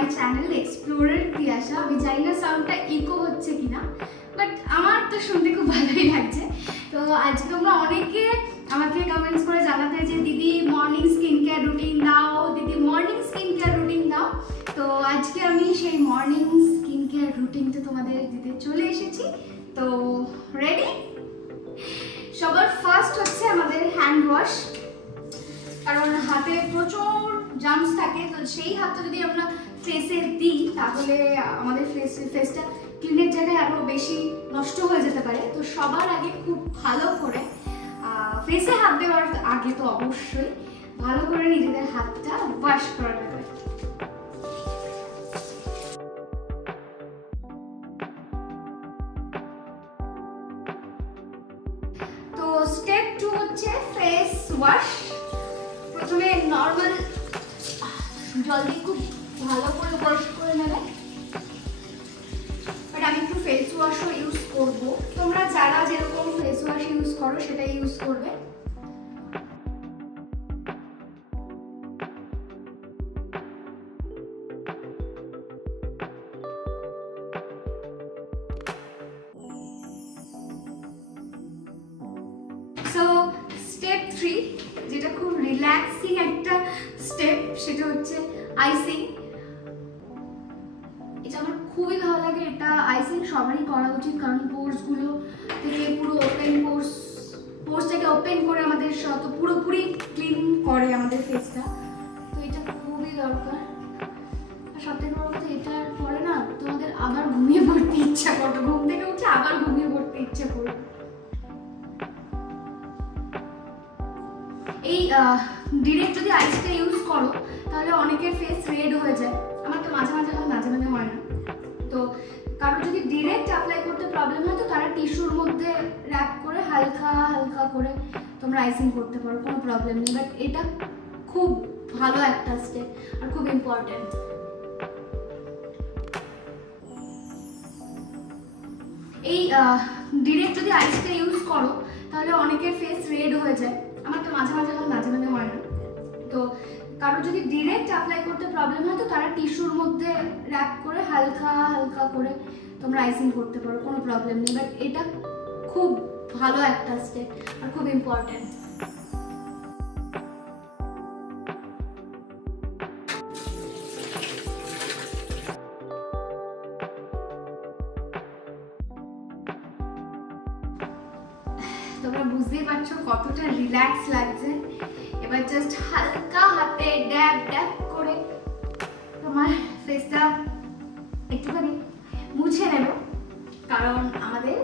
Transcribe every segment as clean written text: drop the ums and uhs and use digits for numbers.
My channel explorer Tiyasha. আমি জানি না সাউন্ডটা ইকো হচ্ছে কিনা, বাট আমার তো শুনতে খুব ভালোই লাগছে। তো আজকে তোমরা অনেকে আমাকে কমেন্টস করে জানাতে যে দিদি মর্নিং স্কিন কেয়ার রুটিন দাও, দিদি মর্নিং স্কিন কেয়ার রুটিন দাও। তো আজকে আমি সেই মর্নিং স্কিন কেয়ার রুটিনটা তোমাদের দিতে চলে এসেছি। তো রেডি? সবার ফার্স্ট হচ্ছে আমাদের হ্যান্ড ওয়াশ, কারণ হাতে প্রচুর জার্মস থাকে। তো সেই হাতটা যদি আমরা ফেসে দিই তাহলে আমাদের ফেসটা ক্লিনের জায়গায় আরও বেশি নষ্ট হয়ে যেতে পারে। তো সবার আগে খুব ভালো করে ফেসে হাত দেওয়ার আগে তো অবশ্যই ভালো করে নিজেদের হাতটা ওয়াশ করে নেবে। তো স্টেপ 2 হচ্ছে ফেস ওয়াশ। প্রথমে নর্মাল জল দিয়ে খুব ভালো করে ওয়াশ করে নেবে, বাট আমি একটু ফেস ওয়াশও ইউজ করবো। তোমরা যারা যেরকম ফেস ওয়াশ ইউজ করো সেটা ইউজ করবে। সো স্টেপ 3, যেটা খুব রিল্যাক্সিং একটা স্টেপ, সেটা হচ্ছে আইসিং। এটা আমার খুবই ভালো লাগে। এটা আইসিং সবারই করা উচিত, কারণ পোর্সগুলো থেকে পুরো পোর্সটাকে ওপেন করে আমাদের পুরোপুরি ক্লিন করে আমাদের ফেসটা। তো এটা খুবই দরকার। আর সবথেকে বড় কথা, এটার পরে না তোমাদের আবার ঘুমিয়ে পড়তে ইচ্ছা করবে, ঘুম থেকে উঠে আবার ঘুমিয়ে পড়তে ইচ্ছা করবে। এই ডিরেক্ট যদি আইসটা ইউজ করো তাহলে অনেকের ফেস রেড হয়ে যায়। আমার তো মাঝে মাঝে হয়, মাঝে মাঝে হয় না। তো কারোর যদি ডিরেক্ট অ্যাপ্লাই করতে প্রবলেম হয় তো তারা টিস্যুর মধ্যে র্যাপ করে হালকা হালকা করে তোমরা আইসিং করতে পারো, কোনো প্রবলেম নেই। বাট এটা খুব ভালো একটা স্টেপ আর খুব ইম্পর্টেন্ট। এই ডিরেক্ট যদি আইসটা ইউজ করো তাহলে অনেকের ফেস রেড হয়ে যায়। আমার তো মাঝে মাঝে হয়, মাঝে মাঝে হয় না। তো কারোর যদি ডিরেক্ট অ্যাপ্লাই করতে প্রবলেম হয় তো তারা টিস্যুর মধ্যে র্যাপ করে হালকা হালকা করে তোমরা আইসিং করতে পারো, কোনো প্রবলেম নেই। বাট এটা খুব ভালো একটা স্টেপ আর খুব ইম্পর্টেন্ট। তোমরা বুঝতেই পারছো কতটা রিল্যাক্স লাগছে। এবার জাস্ট হালকা হাতে ড্যাব ড্যাব করে তোমার ফেসটা একটুখানি মুছে নেব, কারণ আমাদের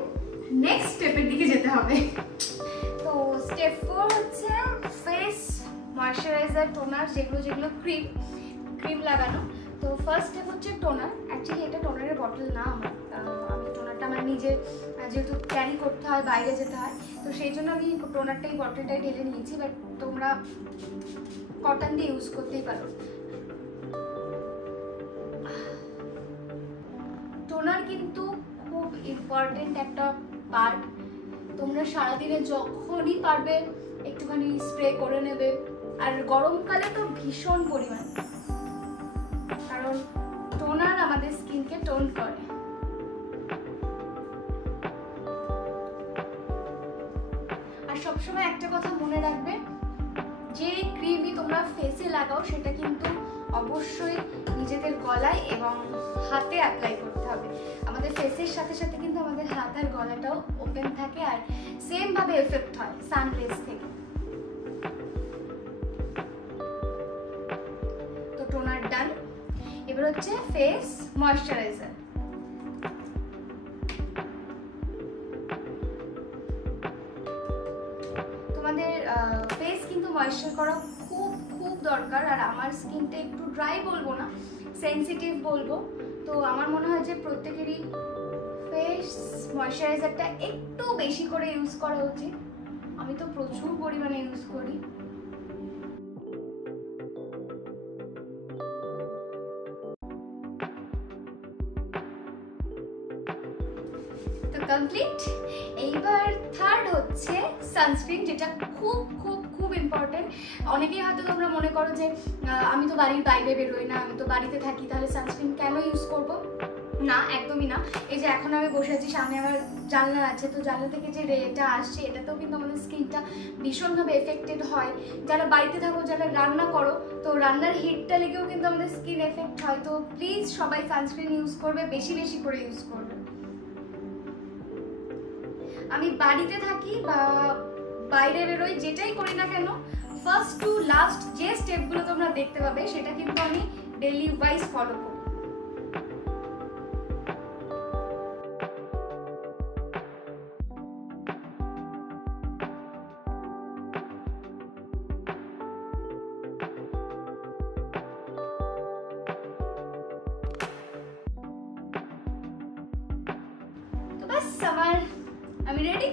নেক্সট স্টেপের দিকে যেতে হবে। তো স্টেপ 4 হচ্ছে ফেস ময়শ্চারাইজার, টোনার, যেগুলো ক্রিম লাগানো। তো ফার্স্ট স্টেপ হচ্ছে টোনার। অ্যাকচুয়ালি এটা টোনারের বটল না আমার, আমি টোনারটা আমার নিজের যেহেতু ক্যারি করতে হয়, বাইরে যেতে হয়, তো সেই জন্য আমি টোনারটাই বটলটাই ঢেলে নিয়েছি। বাট তোমরা কটন দিয়ে ইউজ করতেই পারো। টোনার কিন্তু খুব ইম্পর্টেন্ট একটা পার্ট। তোমরা সারাদিনে যখনই পারবে একটুখানি স্প্রে করে নেবে। আর গরমকালে তো ভীষণ পরিমাণ, কারণ টোনার আমাদের স্কিনকে টোন করে। আর সবসময় একটা কথা মনে রাখবে, যে ক্রিমই তোমরা ফেসে লাগাও সেটা কিন্তু অবশ্যই নিজেদের গলায় এবং হাতে অ্যাপ্লাই করতে হবে। আমাদের ফেসের সাথে সাথে কিন্তু আমাদের হাত আর গলাটাও ওপেন থাকে, আর সেম ভাবে এফেক্ট হয় সানরেজ থেকে। তো টোনার ডান। এবার হচ্ছে ফেস ময়শ্চারাইজার। তোমাদের ফেস কিন্তু ময়শ্চার করা খুব খুব দরকার। আর আমার স্কিনটা একটু ড্রাই বলবো না, সেন্সিটিভ বলবো। তো আমার মনে হয় যে প্রত্যেকেরই ফেস ময়শ্চারাইজারটা একটু বেশি করে ইউজ করা উচিত। আমি তো প্রচুর পরিমাণে ইউজ করি। তো কমপ্লিট। এইবার থার্ড হচ্ছে সানস্ক্রিন, যেটা খুব খুব খুব ইম্পর্টেন্ট। অনেকেই হয়তো তোমরা মনে করো যে আমি তো বাড়ির বাইরে বেরোই না, আমি তো বাড়িতে থাকি, তাহলে সানস্ক্রিন কেন ইউজ করব? না, একদমই না। এই যে এখন আমি বসে আছি, সামনে আমার জানলা আছে, তো জানলা থেকে যে রেটা আসছে এটাতেও কিন্তু আমাদের স্কিনটা ভীষণভাবে এফেক্টেড হয়। যারা বাড়িতে থাকো, যারা রান্না করো, তো রান্নার হিটটা লেগেও কিন্তু আমাদের স্কিন এফেক্ট হয়। তো প্লিজ সবাই সানস্ক্রিন ইউজ করবে, বেশি বেশি করে ইউজ করবে। আমি বাড়িতে থাকি বা বাইরে বেরোই, যেটাই করি না কেন, ফার্স্ট টু লাস্ট যে স্টেপগুলো তোমরা দেখতে পাবে সেটা কিন্তু আমি ডেইলি ওয়াইজ ফলো করি। আমি রেডি।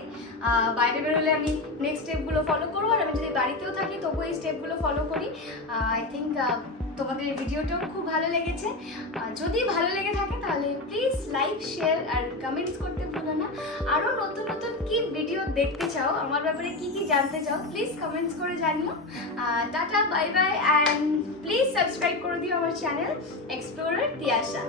বাইরে বেরোলে আমি নেক্সট স্টেপগুলো ফলো করবো, আর আমি যদি বাড়িতেও থাকি তবু এই স্টেপগুলো ফলো করি। আই থিঙ্ক তোমাদের এই ভিডিওটাও খুব ভালো লেগেছে। যদি ভালো লেগে থাকে তাহলে প্লিজ লাইক, শেয়ার আর কমেন্টস করতে ভুলো না। আরও নতুন নতুন কি ভিডিও দেখতে চাও, আমার ব্যাপারে কি কি জানতে চাও, প্লিজ কমেন্টস করে জানিও। Tata, bye bye, and please subscribe করে দিও আমার চ্যানেল এক্সপ্লোরার তিয়াশা।